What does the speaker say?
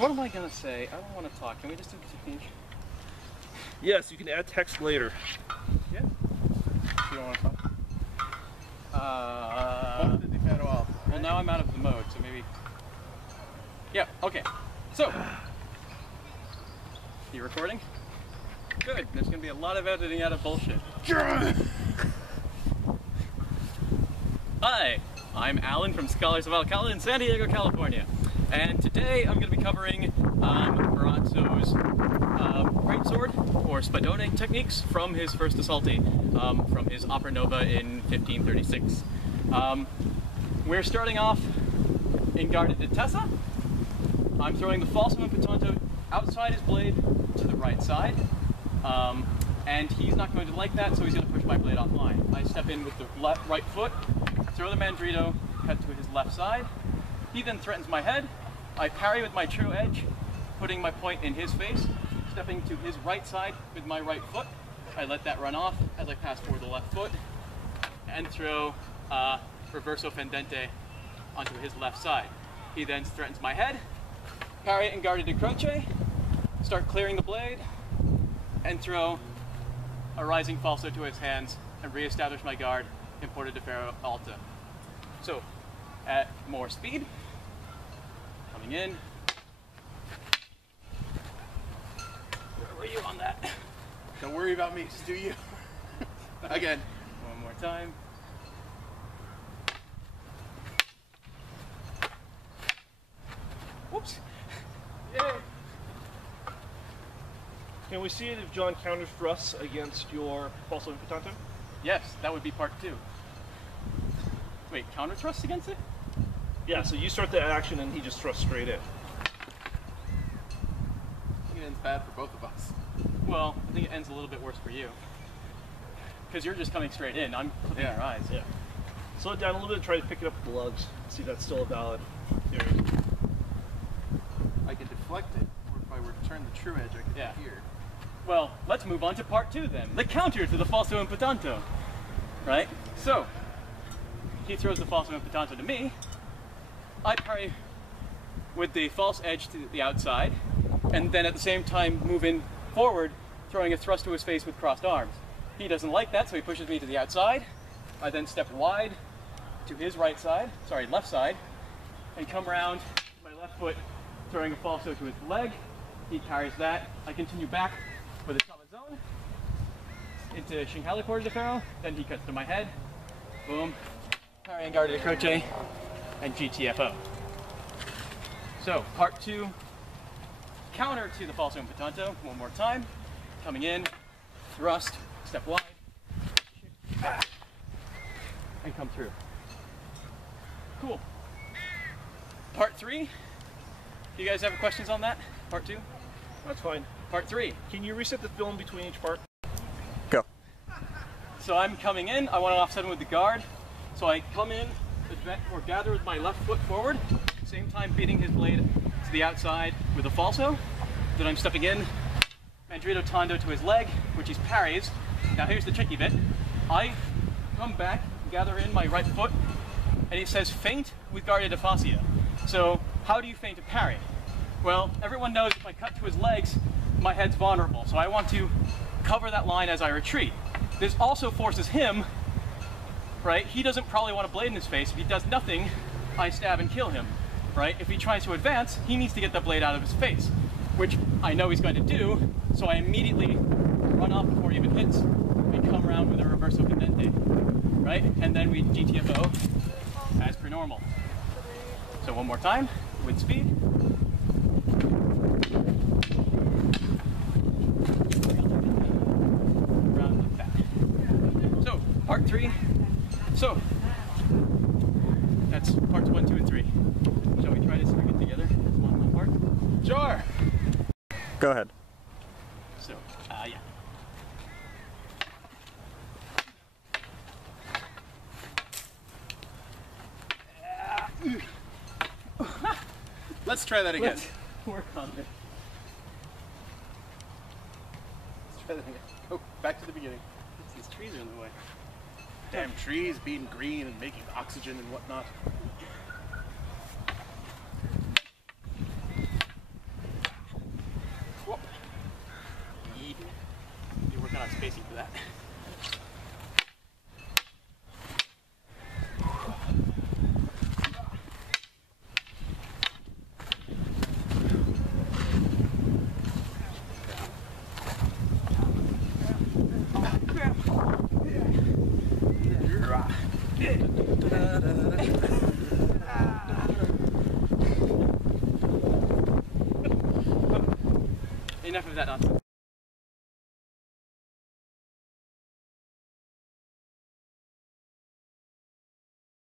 What am I gonna say? I don't want to talk. Can we just do the technique? Yes, you can add text later. Yeah. You don't want to talk? Well, now I'm out of the mode, so maybe... Yeah, okay. So, you recording? Good. There's going to be a lot of editing out of bullshit. Hi, I'm Alan from Scholars of Alcala in San Diego, California. And today I'm going to be covering Marozzo's Greatsword, or Spadone techniques from his first assaulti, from his Opera Nova in 1536. We're starting off in Guardia di Testa. I'm throwing the falso impetanto outside his blade to the right side, and he's not going to like that, so he's going to push my blade offline. I step in with the right foot, throw the mandrito, cut to his left side. He then threatens my head. I parry with my true edge, putting my point in his face, stepping to his right side with my right foot. I let that run off as I pass forward the left foot, and throw reverso fendente onto his left side. He then threatens my head, parry and guardia di croce, start clearing the blade, and throw a rising falso to his hands and re-establish my guard in porta di ferro alta. So, at more speed, coming in. Where were you on that? Don't worry about me, just do you. Again. One more time. Whoops. Yay. Can we see it if John counters thrusts against your falso impetanto? Yes, that would be part 2. Wait, counter thrust against it? Yeah, so you start the action and he just thrusts straight in. I think it ends bad for both of us. Well, I think it ends a little bit worse for you. Because you're just coming straight in, I'm flipping your eyes. Yeah. Slow it down a little bit, try to pick it up with the lugs. See if that's still a valid area. I could deflect it, or if I were to turn the true edge, I could hit here. Well, let's move on to part 2 then. The counter to the falso impetanto. Right? So, he throws the falso impetanto to me. I parry with the false edge to the outside, and then at the same time move in forward, throwing a thrust to his face with crossed arms. He doesn't like that, so he pushes me to the outside. I then step wide to his right side, sorry, left side, and come around my left foot, throwing a falso to his leg. He parries that. I continue back with a Salazone into Shinhali porta di ferro, then he cuts to my head. Boom. Parry and guardia di croce, and GTFO. So, part 2, counter to the falso impetanto, one more time. Coming in, thrust, step wide, and come through. Cool. Part 3, you guys have questions on that? Part 2? That's fine. Part 3. Can you reset the film between each part? Go. So I'm coming in, I want to offset him with the guard. So I come in, or gather with my left foot forward, same time beating his blade to the outside with a falso. Then I'm stepping in, mandrito tondo to his leg, which he parries. Now here's the tricky bit. I come back, gather in my right foot, and it says feint with guardia di fascia. So how do you feint a parry? Well, everyone knows if I cut to his legs, my head's vulnerable. So I want to cover that line as I retreat. This also forces him, right? He doesn't probably want a blade in his face. If he does nothing, I stab and kill him, right? If he tries to advance, he needs to get the blade out of his face, which I know he's going to do, so I immediately run off before he even hits. We come around with a reverso fendente, right? And then we GTFO as per normal. So one more time, with speed. Around like that. So, part 3. So, that's parts 1, 2, and 3. Shall we try to string it together as one part? Sure! Go ahead. So, yeah. Let's try that again. Let's work on it. Let's try that again. Go back to the beginning. These trees are in the way. Damn trees being green and making oxygen and whatnot. spacing for that. Enough of that nonsense.